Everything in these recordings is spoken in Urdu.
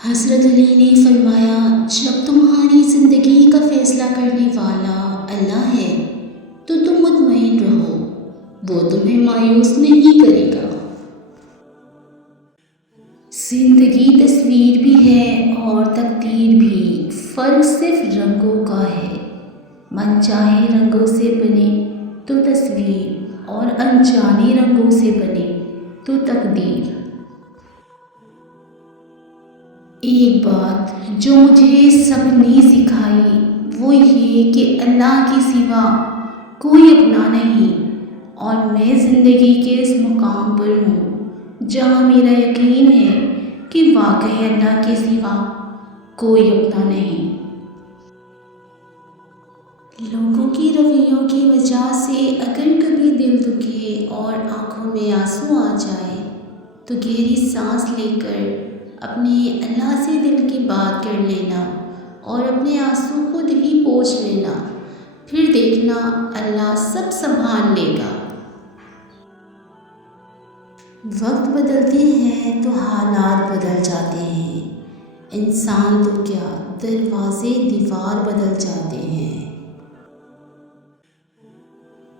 حضرت علی نے فرمایا، جب تمہاری زندگی کا فیصلہ کرنے والا اللہ ہے تو تم مطمئن رہو، وہ تمہیں مایوس نہیں کرے گا۔ زندگی تصویر بھی ہے اور تقدیر بھی، فرق صرف رنگوں کا ہے۔ من چاہے رنگوں سے بنے تو تصویر، اور انجانے رنگوں سے بنے تو تقدیر۔ ایک بات جو مجھے سب نے سکھائی وہ یہ کہ اللہ کے سوا کوئی اپنا نہیں، اور میں زندگی کے اس مقام پر ہوں جہاں میرا یقین ہے کہ واقعی اللہ کے سوا کوئی اپنا نہیں۔ لوگوں کی رویوں کی وجہ سے اگر کبھی دل دکھے اور آنکھوں میں آنسو آ جائے تو گہری سانس لے کر اپنے اللہ سے دل کی بات کر لینا اور اپنے آنسو خود ہی پوچھ لینا، پھر دیکھنا اللہ سب سنبھال لے گا۔ وقت بدلتے ہیں تو حالات بدل جاتے ہیں، انسان تو کیا دروازے دیوار بدل جاتے ہیں۔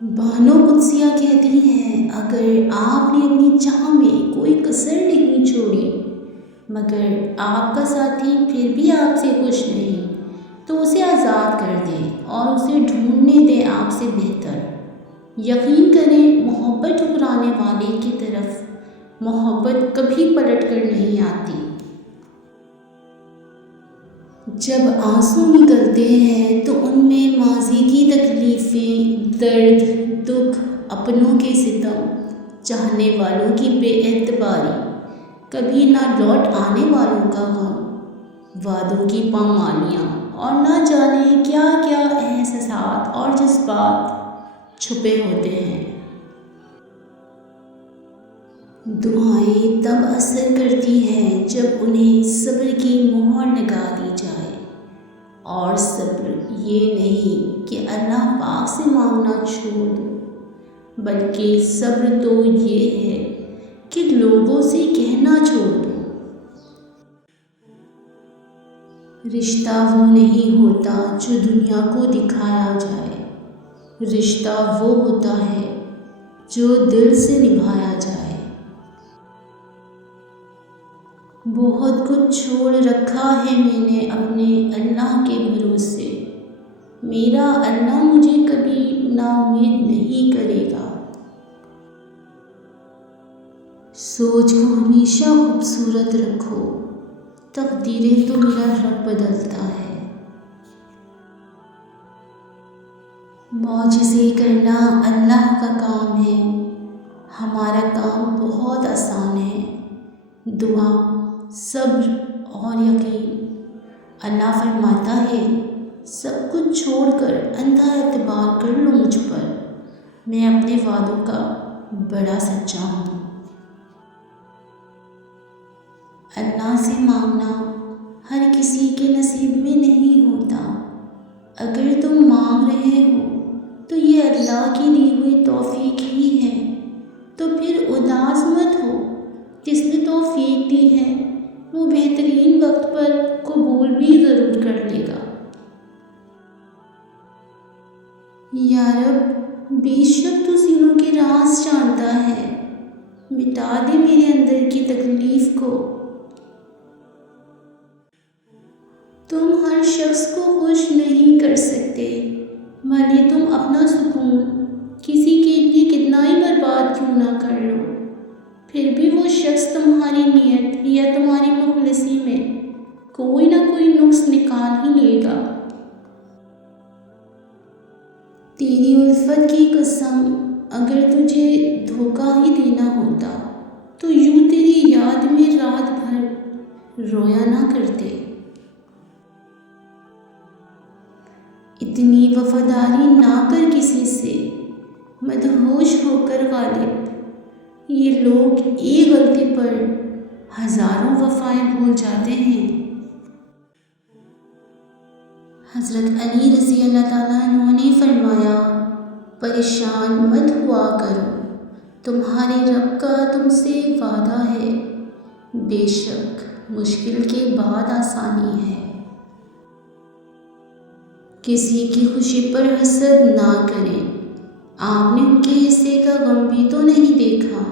بانو قدسیہ کہتی ہیں، اگر آپ نے اپنی چاہ میں کوئی کسر نہیں چھوڑی مگر آپ کا ساتھی پھر بھی آپ سے خوش نہیں تو اسے آزاد کر دیں اور اسے ڈھونڈنے دیں آپ سے بہتر۔ یقین کریں، محبت ٹھکرانے والے کی طرف محبت کبھی پلٹ کر نہیں آتی۔ جب آنسو نکلتے ہیں تو ان میں ماضی کی تکلیفیں، درد، دکھ، اپنوں کے ستم، چاہنے والوں کی بے اعتباری، کبھی نہ لوٹ آنے والوں کا غم، وعدوں کی پامالیاں، اور نہ جانے کیا کیا احساسات اور جذبات چھپے ہوتے ہیں۔ دعائیں تب اثر کرتی ہیں جب انہیں صبر کی مہر لگا دی جائے، اور صبر یہ نہیں کہ اللہ پاک سے مانگنا چھوڑ دو، بلکہ صبر تو یہ ہے کہ لوگوں سے کہنا چھوڑ دو۔ رشتہ وہ نہیں ہوتا جو دنیا کو دکھایا جائے، رشتہ وہ ہوتا ہے جو دل سے نبھایا جائے۔ بہت کچھ چھوڑ رکھا ہے میں نے اپنے اللہ کے بھروسے، میرا اللہ مجھے کبھی نا امید نہیں کرے گا۔ سوچ کو ہمیشہ خوبصورت رکھو، تقدیریں تو میرا رب بدلتا ہے۔ معجزے کرنا اللہ کا کام ہے، ہمارا کام بہت آسان ہے۔ دعا، صبر اور یقین۔ اللہ فرماتا ہے، سب کچھ چھوڑ کر اندھا اعتبار کر لو مجھ پر، میں اپنے وعدوں کا بڑا سچا ہوں۔ اللہ سے مانگنا ہر کسی کے نصیب میں نہیں ہوتا، اگر تم مانگ رہے ہو تو یہ اللہ کی دی ہوئی توفیق ہی ہے، تو پھر اداس مت ہو، جس نے توفیق دی ہے وہ بہترین وقت پر قبول بھی ضرور کر لے گا۔ یا رب، بے شک تو سینوں کے راز جانتا ہے، مٹا دے میرے اندر کی تکلیف کو۔ تم ہر شخص کو خوش نہیں کر سکتے، بھلے تم اپنا سکون کسی کے لیے کتنا ہی برباد کیوں نہ کر لو، پھر بھی وہ شخص تمہاری نیت یا تمہاری مخلصی میں کوئی نہ کوئی نقص نکال ہی لے گا۔ تیری الفت کی قسم، اگر تجھے دھوکہ ہی دینا ہوتا تو یوں تیری یاد میں رات بھر رویا نہ کرتے۔ اتنی وفاداری نہ کر کسی سے، مدہوش ہو کر غالب، یہ لوگ ایک غلطی پر ہزاروں وفائیں بھول جاتے ہیں۔ حضرت علی رضی اللہ تعالیٰ عنہ نے فرمایا، پریشان مت ہوا کرو، تمہارے رب کا تم سے وعدہ ہے، بے شک مشکل کے بعد آسانی ہے۔ کسی کی خوشی پر حسد نہ کریں، آپ نے ان کے حصے کا غم بھی تو نہیں دیکھا۔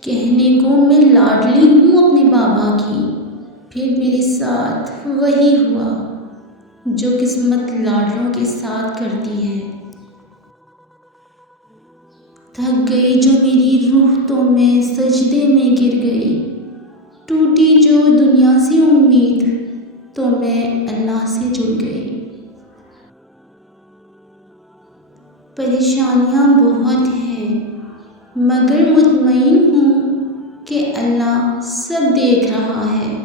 کہنے کو میں لاڈلی ہوں اپنے بابا کی، پھر میرے ساتھ وہی ہوا جو قسمت لاڈلوں کے ساتھ کرتی ہے۔ تھک گئی جو میری روح تو میں سجدے میں گر گئی، ٹوٹی جو دنیا سے امید تو میں اللہ سے جڑ گئی۔ پریشانیاں بہت ہیں مگر مطمئن ہوں کہ اللہ سب دیکھ رہا ہے۔